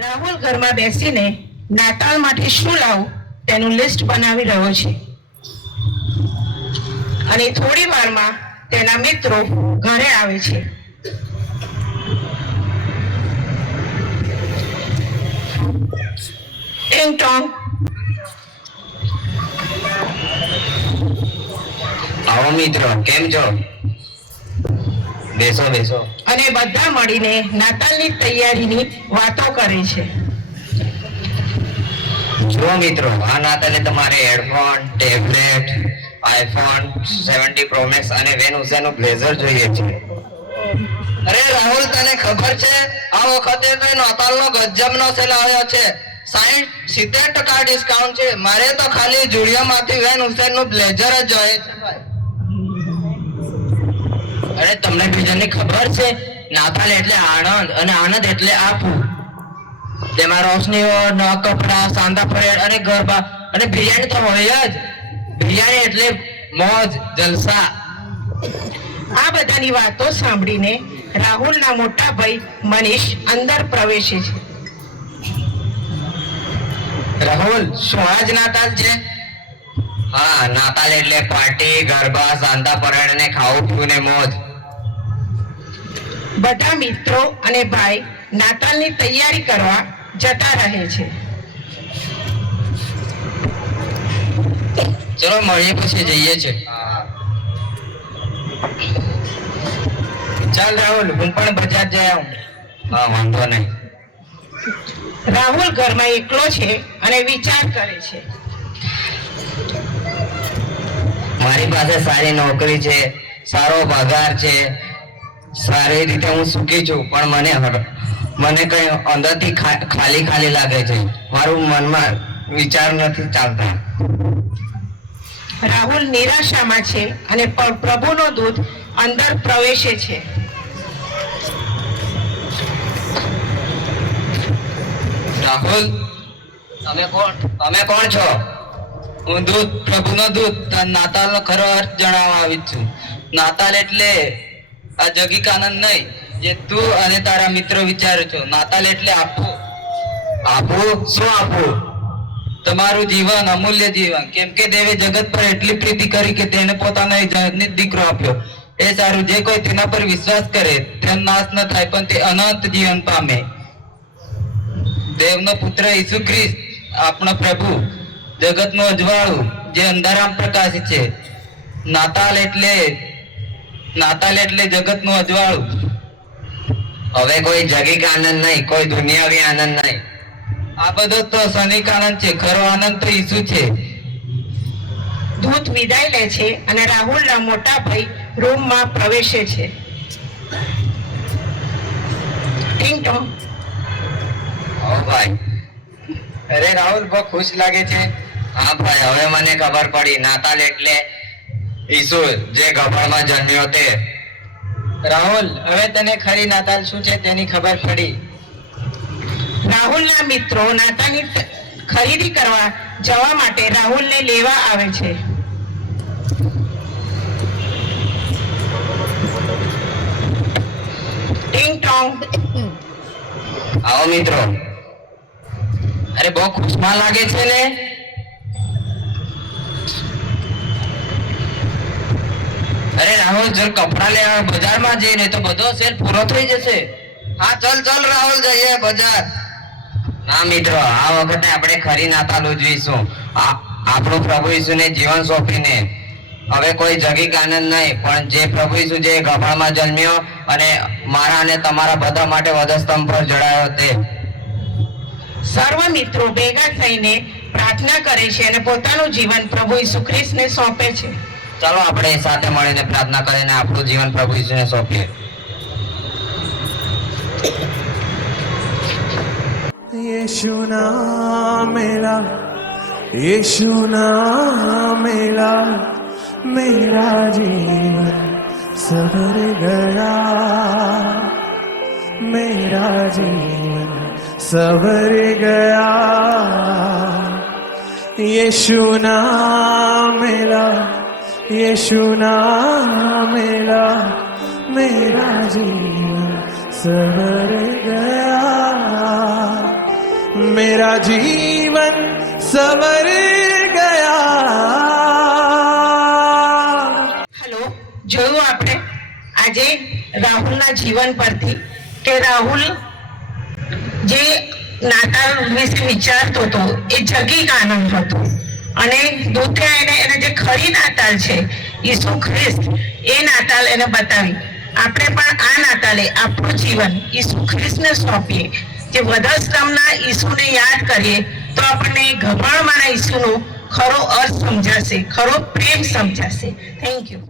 રાહુલ ઘરમાં બેસીને નાતાલ માટે શું લાવું તેનું લિસ્ટ બનાવી રહ્યો છે અને થોડી વારમાં તેના મિત્રો ઘરે આવે છે. ટિંગ ટોંગ. આવો મિત્રો, કેમ છો? બેસો બેસો. અને બધા મળીને નાતાલની તૈયારીની વાતો કરે છે. જો મિત્રો, આ નાતાલે તમારે headphone, tablet, iPhone 70 pro max અને વેનુસનું બ્લેઝર જોઈએ છે. અરે રાહુલ, તને ખબર છે આ વખતે તો નાતાલનો ગજબનો સેલ આવ્યો છે. 60-70% ડિસ્કાઉન્ટ છે. મારે તો ખાલી જુડિયોમાંથી વેન હુસેનનું બ્લેઝર જ જોઈએ છે ભાઈ. અરે તમને બીજાની ખબર છે, નાતાલ એટલે આનંદ અને આનંદ એટલે આપવું. તેમાં રોશનીઓ, નવા કપડા, સાંતા પરેડ અને ગરબા અને બિરયાની તો હોય જ. બિરયાની એટલે મોજ જલસા. આ બધાની વાતો સાંભળીને રાહુલના મોટા ભાઈ મનીષ અંદર પ્રવેશે છે. રાહુલ, શું આજ નાતાલ છે? હા, નાતાલ એટલે પાર્ટી, ગરબા, સાંતા પરેડ અને ખાવું પીવું ને મોજ. બધા મિત્રો અને ભાઈ નાતાલની તૈયારી કરવા જતા રહે છે. ચલો મળીએ, પછી જઈએ છે. ચાલ રાહુલ, હું પણ બજાર જઈ આવું. હા, વાંધો નહીં. રાહુલ ઘરમાં એકલો છે અને વિચાર કરે છે. મારી પાસે સારી નોકરી છે, સારો પગાર છે, સારી રીતે હું સુખી છું, પણ મને કઈ અંદરથી ખાલી ખાલી લાગે છે. મારું મનમાં વિચાર નથી ચાલતા. રાહુલ નિરાશામાં છે અને પ્રભુનો દૂત અંદર પ્રવેશે છે. રાહુલ, તમે કોણ છો? હું દૂત, પ્રભુનો દૂત, નાતાલનો ખરો અર્થ જણાવવા આવી છું. નાતાલ એટલે આ જગીક આનંદ નહીં જે તું અને તારા મિત્રો વિચારો છો. નાતાલ એટલે આપવું. આપવું? શું આપવું? તમારું જીવન, અમૂલ્ય જીવન. કેમ કે દેવે જગત પર એટલી પ્રીતિ કરી કે તેને પોતાનો એક જનિત દીકરો આપ્યો. એ સારું, જે કોઈ તેના પર વિશ્વાસ કરે તેનો નાશ ન થાય, પણ તે અનંત જીવન પામે. દેવનો પુત્ર ઈસુ ખ્રિસ્ત, આપણો પ્રભુ, જગતનું અજવાળું, જે અંધારામ પ્રકાશિત છે. નાતાલ એટલે જગતનું અજવાળું. હવે કોઈ જગીક આનંદ નહીં, કોઈ દુનિયાવી આનંદ નહીં. આ બધો તો ક્ષણિક આનંદ છે. ખરો આનંદ તો ઈસુ છે. દૂત વિદાય લે છે અને રાહુલના મોટા ભાઈ રૂમમાં પ્રવેશે છે. ટિંગ ટોંગ. ઓ ભાઈ. અરે રાહુલ, બહુ ખુશ લાગે છે. હા ભાઈ, હવે મને ખબર પડી. નાતાલ એટલે ઈસુ, જે ગભણમાં જન્મ્યો તે. રાહુલ, હવે તને ખરી નાતાલ શું છે તેની ખબર પડી. રાહુલના મિત્રો નાતાલની ખરીદી કરવા જવા માટે રાહુલને લેવા આવે છે. ટિંગ ટોંગ. આવો મિત્રો. અરે બહુ ખુશમાં લાગે છે ને. અરે રાહુલ, જો કપડા લેવા બજારમાં જઈને તો બધો સેલ પૂરો થઈ જશે. હા, ચલ રાહુલ, જઈએ બજાર. ના મિત્રો, આ વખતે આપણે ખરી નાતાલ ઉજવીશું. આપણું પ્રભુ ઈસુને જીવન સોંપીને. હવે કોઈ જગીક આનંદ નહીં, પણ જે પ્રભુ ઈસુ જે ગભાળમાં જન્મ્યો અને મારા અને તમારા બધા માટે વધસ્તંભ પર જડાયો તે. સર્વ મિત્રો ભેગા થઈને પ્રાર્થના કરે છે અને પોતાનું જીવન પ્રભુ ઈસુ ખ્રિસ્તને સોંપે છે. ચાલો આપણે સાથે મળીને પ્રાર્થના કરીને આપણું જીવન પ્રભુ ઈસુને સોંપીએ. यीशु नाम मेरा, यीशु नाम मेरा, मेरा जीवन सवर गया, मेरा जीवन सवर गया. यीशु नाम मेरा, यीशु नाम मेरा, मेरा जीवन सवर गया. मेरा जीवन संवर गया. હેલો, જોયું આપણે આજે રાહુલના જીવન પરથી કે રાહુલ જે નાતાલ વિશે વિચારતો હતો એ જગીક આનંદ હતો અને દૂતે એને જે ખરી નાતાલ છે ઈસુ ખ્રિસ્ત એ નાતાલ એને બતાવી. આપણે પણ આ નાતાલે આપણું જીવન ઈસુ ખ્રિસ્તને સોંપીએ, જે વધાશ્રમના ઈસુને યાદ કરીએ તો આપણને ગભાણમાંના ઈસુનો ખરો અર્થ સમજાશે, ખરો પ્રેમ સમજાશે. Thank you.